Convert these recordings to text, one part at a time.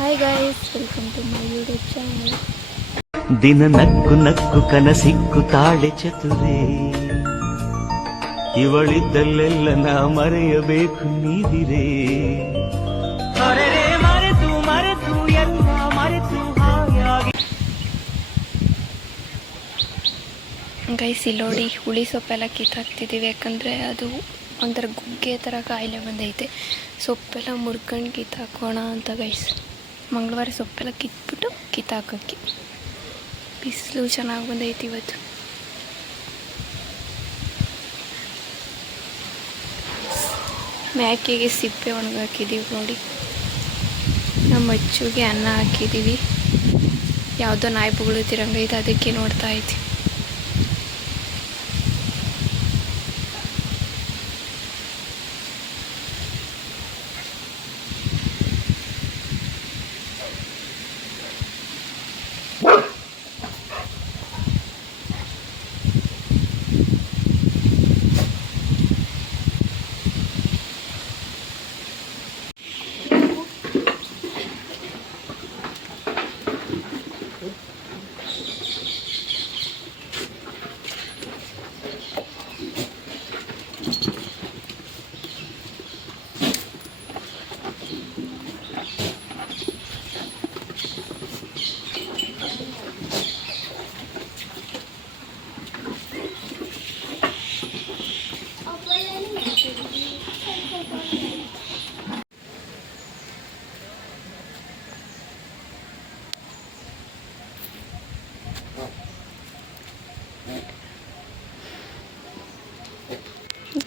Hi guys, welcome to my YouTube channel. ದಿನ ನಕ್ಕು ನಕ್ಕು ಕನಸಿಕ್ಕು ತಾಳೆ ಚತುರೇ, ಇವಳಿದ್ದಲ್ಲೆಲ್ಲ ನಾ ಮರೆಯಬೇಕು ನೀದಿರೇ. ಮರೆತು ಮರೆತು ಎಲ್ಲ ಮರೆತು ಹಾಯಾಗಿ. ಗೈಸ್ ಇಲ್ಲಿ ನೋಡಿ, ಹುಳಿ ಸೊಪ್ಪೆಲ್ಲ ಕಿತ್ತಾಕ್ತಿದ್ದೀವಿ. ಯಾಕಂದರೆ ಅದು ಒಂಥರ ಗುಗ್ಗೆ ಥರ ಕಾಯಿಲೆ ಬಂದೈತೆ. ಸೊಪ್ಪೆಲ್ಲ ಮುರ್ಕೊಂಡು ಕಿತ್ತಾಕೋಣ ಅಂತ ಗೈಸ್. ಮಂಗಳವಾರ ಸೊಪ್ಪೆಲ್ಲ ಕಿತ್ಬಿಟ್ಟು ಕಿತ್ತಾಕೋಕ್ಕೆ. ಬಿಸಿಲು ಚೆನ್ನಾಗಿ ಬಂದೈತಿ ಇವತ್ತು. ಮ್ಯಾಕೆಗೆ ಸಿಪ್ಪೆ ಒಣಗಾಕಿದ್ದೀವಿ ನೋಡಿ. ನಮ್ಮ ಅಚ್ಚುಗೆ ಅನ್ನ ಹಾಕಿದ್ದೀವಿ. ಯಾವುದೋ ನಾಯಿ ಬುಗುಳುತ್ತಿರಂಗೈತೆ, ಅದಕ್ಕೆ ನೋಡ್ತಾ ಇದ್ದೀವಿ.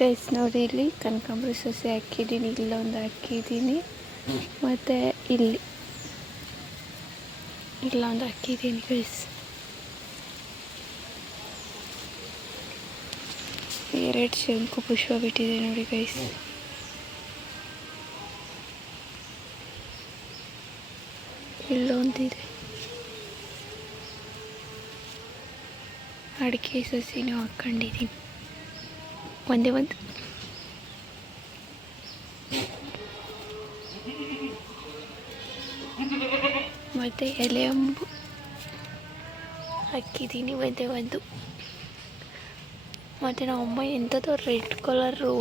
ಗೈಸ್ ನೋಡಿ, ಇಲ್ಲಿ ಕನಕಾಂಬರಿ ಸಸಿ ಹಾಕಿದ್ದೀನಿ, ಇಲ್ಲೊಂದು ಹಾಕಿದ್ದೀನಿ, ಮತ್ತು ಇಲ್ಲೊಂದು ಹಾಕಿದ್ದೀನಿ ಗೈಸ್. ಎರಡು ಶಂಕು ಪುಷ್ಪ ಬಿಟ್ಟಿದೆ ನೋಡಿ ಗೈಸ್. ಇಲ್ಲೊಂದಿದೆ. ಅಡಿಕೆ ಸಸಿನೂ ಹಾಕ್ಕೊಂಡಿದ್ದೀನಿ, ಒಂದೇ ಒಂದು. ಮತ್ತು ಎಲೆ ಅಂಬು ಹಾಕಿದ್ದೀನಿ, ಒಂದೇ ಒಂದು. ಮತ್ತು ನಮ್ಮಮ್ಮ ಎಂಥದ್ದು ರೆಡ್ ಕಲರು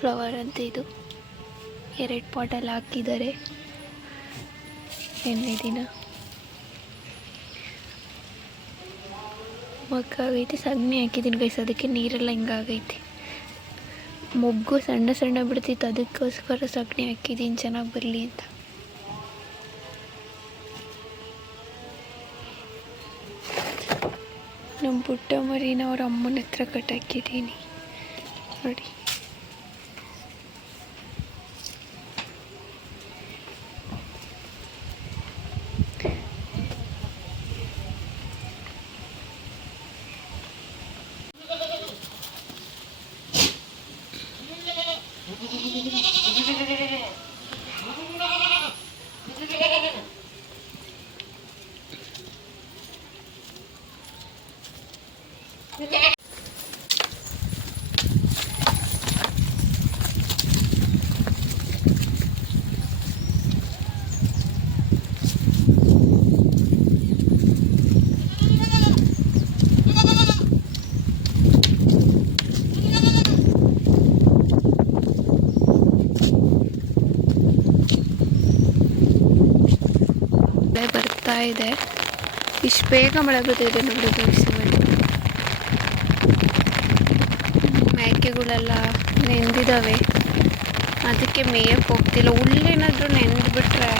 ಫ್ಲವರ್ ಅಂತ ಇದು 2 ಪಾಟಲ್ಲಿ ಹಾಕಿದ್ದಾರೆ. ಎಣ್ಣೆ ದಿನ ಮಕ್ಕಾಗೈತೆ. ಸಗಣಿ ಹಾಕಿದ್ದೀನಿ ಗೈಸ್, ಅದಕ್ಕೆ ನೀರೆಲ್ಲ ಹಿಂಗಾಗೈತೆ. ಮೊಗ್ಗು ಸಣ್ಣ ಸಣ್ಣ ಬಿಡ್ತಿತ್ತು, ಅದಕ್ಕೋಸ್ಕರ ಸಗಣಿ ಹಾಕಿದ್ದೀನಿ, ಚೆನ್ನಾಗಿ ಬರಲಿ ಅಂತ. ನಮ್ಮ ಪುಟ್ಟ ಮರಿನ ಅವ್ರ ಅಮ್ಮನ ಹತ್ರ ಕಟ್ಟಾಕಿದ್ದೀನಿ ನೋಡಿ. ಬರ್ತಾ ಇದೆ, ಇಷ್ಟು ಬೇಗ ಮಳೆ ಬರ್ತಿದೆ ನೋಡಿ ಗೈಸ್. ಮೇಕೆಗಳೆಲ್ಲ ನೆಂದಿದ್ದಾವೆ, ಅದಕ್ಕೆ ಮೇಯಕ್ಕೆ ಹೋಗ್ತಿಲ್ಲ. ಹುಲ್ಲೇನಾದರೂ ನೆಂದ್ಬಿಟ್ರೆ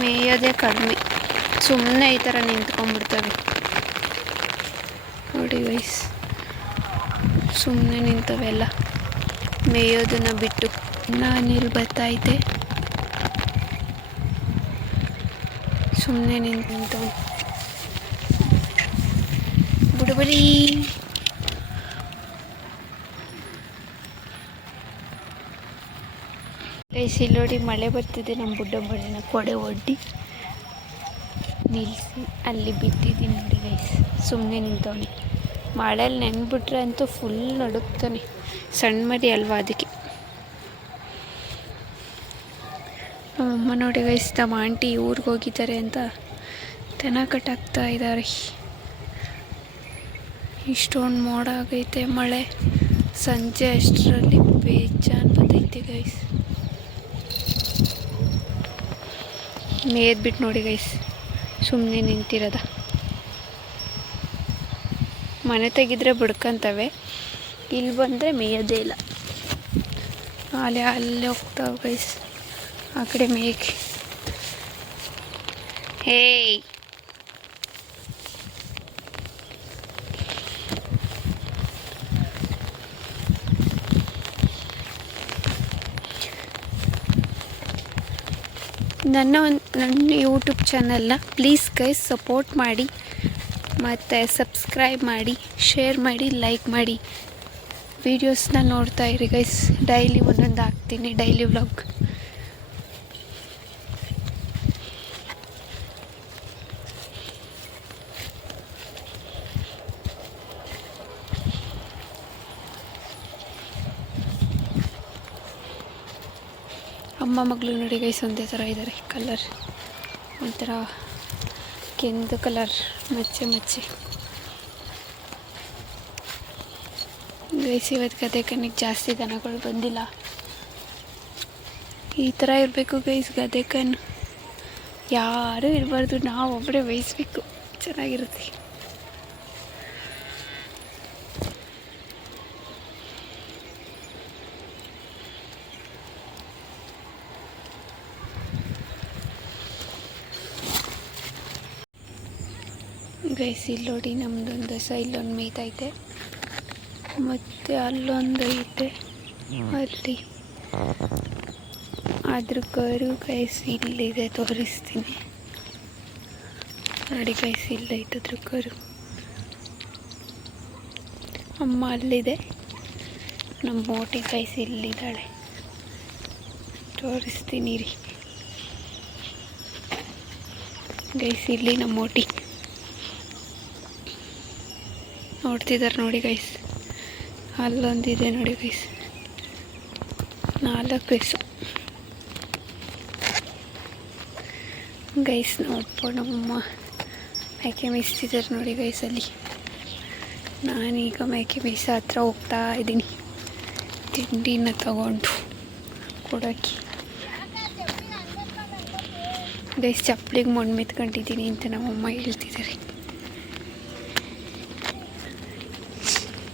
ಮೇಯೋದೇ ಕಡಿಮೆ, ಸುಮ್ಮನೆ ಈ ಥರ ನಿಂತ್ಕೊಂಡ್ಬಿಡ್ತವೆ ನೋಡಿ ಗೈಸ್. ಸುಮ್ಮನೆ ನಿಂತವೆಲ್ಲ ಮೇಯೋದನ್ನು ಬಿಟ್ಟು. ನಾನಿಲ್ಲಿ ಬರ್ತಾಯಿದ್ದೆ, ಸುಮ್ಮನೆ ನಿಂತು ಬಿಡುಬಲಿ. ಗೈಸ್ ಇಲ್ಲಿ ನೋಡಿ, ಮಳೆ ಬರ್ತಿದೆ. ನಮ್ಮ ಬುಡ್ಡ ಮಳೆನ ಕೊಡೆ ಒಡ್ಡಿ ನಿಲ್ಲಿಸಿ ಅಲ್ಲಿ ಬಿಟ್ಟಿದ್ದೀನಿ ನೋಡಿ ಗೈಸ್. ಸುಮ್ಮನೆ ನಿಂತವನಿ. ಮಳೆಯಲ್ಲಿ ನೆನ್ಬಿಟ್ರೆ ಅಂತೂ ಫುಲ್ ನಡುಕ್ತಾನೆ. ಸಣ್ಣ ಮರಿ ಅಲ್ವಾ, ಅದಕ್ಕೆ ನಮ್ಮಮ್ಮ ನೋಡಿ ಗೈಸ್ ನಮ್ಮ ಆಂಟಿ ಊರಿಗೆ ಹೋಗಿದ್ದಾರೆ ಅಂತ ದನ ಕಟ್ಟಾಕ್ತಾ ಇದ್ದಾರೆ. ಇಷ್ಟೊಂದು ಮೋಡ ಆಗೈತೆ, ಮಳೆ ಸಂಜೆ ಅಷ್ಟರಲ್ಲಿ ಬೇಜಾನ್ ಬರ್ತೈತೆ ಗೈಸ್. ಮೇದ್ಬಿಟ್ಟು ನೋಡಿ ಗೈಸ್ ಸುಮ್ಮನೆ ನಿಂತಿರೋದ. ಮನೆ ತೆಗಿದ್ರೆ ಬಿಡ್ಕೊಂತವೆ, ಇಲ್ಲಿ ಬಂದರೆ ಮೇಯೋದೇ ಇಲ್ಲ. ಅಲ್ಲೇ ಹೋಗ್ತಾವೆ ಗೈಸ್ ಆ ಕಡೆ ಮೇಯಕ್ಕೆ. ಹೇಯ್ ನನ್ನ ಯೂಟ್ಯೂಬ್ ಚಾನಲ್ನ ಪ್ಲೀಸ್ ಗೈಸ್ ಸಪೋರ್ಟ್ ಮಾಡಿ, ಮತ್ತು ಸಬ್ಸ್ಕ್ರೈಬ್ ಮಾಡಿ, ಶೇರ್ ಮಾಡಿ, ಲೈಕ್ ಮಾಡಿ. ವೀಡಿಯೋಸ್ನ ನೋಡ್ತಾ ಇರಿ ಗೈಸ್. ಡೈಲಿ ಒಂದೊಂದು ಹಾಕ್ತೀನಿ, ಡೈಲಿ ವ್ಲಾಗ್. ಅಮ್ಮ ಮಗಳು ನೋಡಿ ಗೈಸ್ ಒಂದೇ ಥರ ಇದ್ದಾರೆ. ಕಲರ್ ಒಂಥರ ಕೆಂದು ಕಲರ್, ಮಚ್ಚೆ ಗೈಸ್. ಇವತ್ತು ಗದೆಕನಿಗೆ ಜಾಸ್ತಿ ದನಗಳು ಬಂದಿಲ್ಲ. ಈ ಥರ ಇರಬೇಕು ಗೈಸ್ ಗದೆಕನ್. ಯಾರೂ ಇರಬಾರ್ದು, ನಾವು ಒಬ್ಬರೇ ವಹಿಸ್ಬೇಕು, ಚೆನ್ನಾಗಿರುತ್ತೆ. ಗೈಸ್ ಇಲ್ಲಿ ನೋಡಿ ನಮ್ಮದೊಂದು ಇಲ್ಲೊಂದು ಮೇಯ್ತೈತೆ, ಮತ್ತು ಅಲ್ಲೊಂದು ಐತೆ, ಅಲ್ಲಿ ಅದ್ರ ಕರು ಗೈಸ್ ಇಲ್ಲಿದೆ, ತೋರಿಸ್ತೀನಿ ನೋಡಿ ಗೈಸ್. ಇಲ್ಲೈತೆ ಅದ್ರ ಕರು. ಅಮ್ಮ ಅಲ್ಲಿದೆ, ನಮ್ಮ ಮೋಟಿ ಗೈಸ್ ಇಲ್ಲಿದ್ದಾಳೆ, ತೋರಿಸ್ತೀನಿ ರೀ ಗೈಸ್. ಇಲ್ಲಿ ನಮ್ಮ ಮೋಟಿ ನೋಡ್ತಿದ್ದಾರೆ ನೋಡಿ ಗೈಸ್. ಅಲ್ಲೊಂದಿದೆ ನೋಡಿ ಗೈಸ್, 4 ಪೀಸು ಗೈಸ್. ನೋಡ್ಬೋದು ನಮ್ಮಮ್ಮ ಮೇಕೆ ಮೇಯಿಸ್ತಿದ್ದಾರೆ ನೋಡಿ ಗೈಸ್ ಅಲ್ಲಿ. ನಾನೀಗ ಮೇಕೆ ಮೇಯ್ಸ ಹತ್ರ ಹೋಗ್ತಾ ಇದ್ದೀನಿ ತಿಂಡಿನ ತಗೊಂಡು ಕೊಡೋಕ್ಕೆ. ಗೈಸ್ ಚಪ್ಪಲಿಗೆ ಮಣ್ಣು ಮೆತ್ಕೊಂಡಿದ್ದೀನಿ ಅಂತ ನಮ್ಮಮ್ಮ ಹೇಳ್ತಿದ್ದಾರೆ.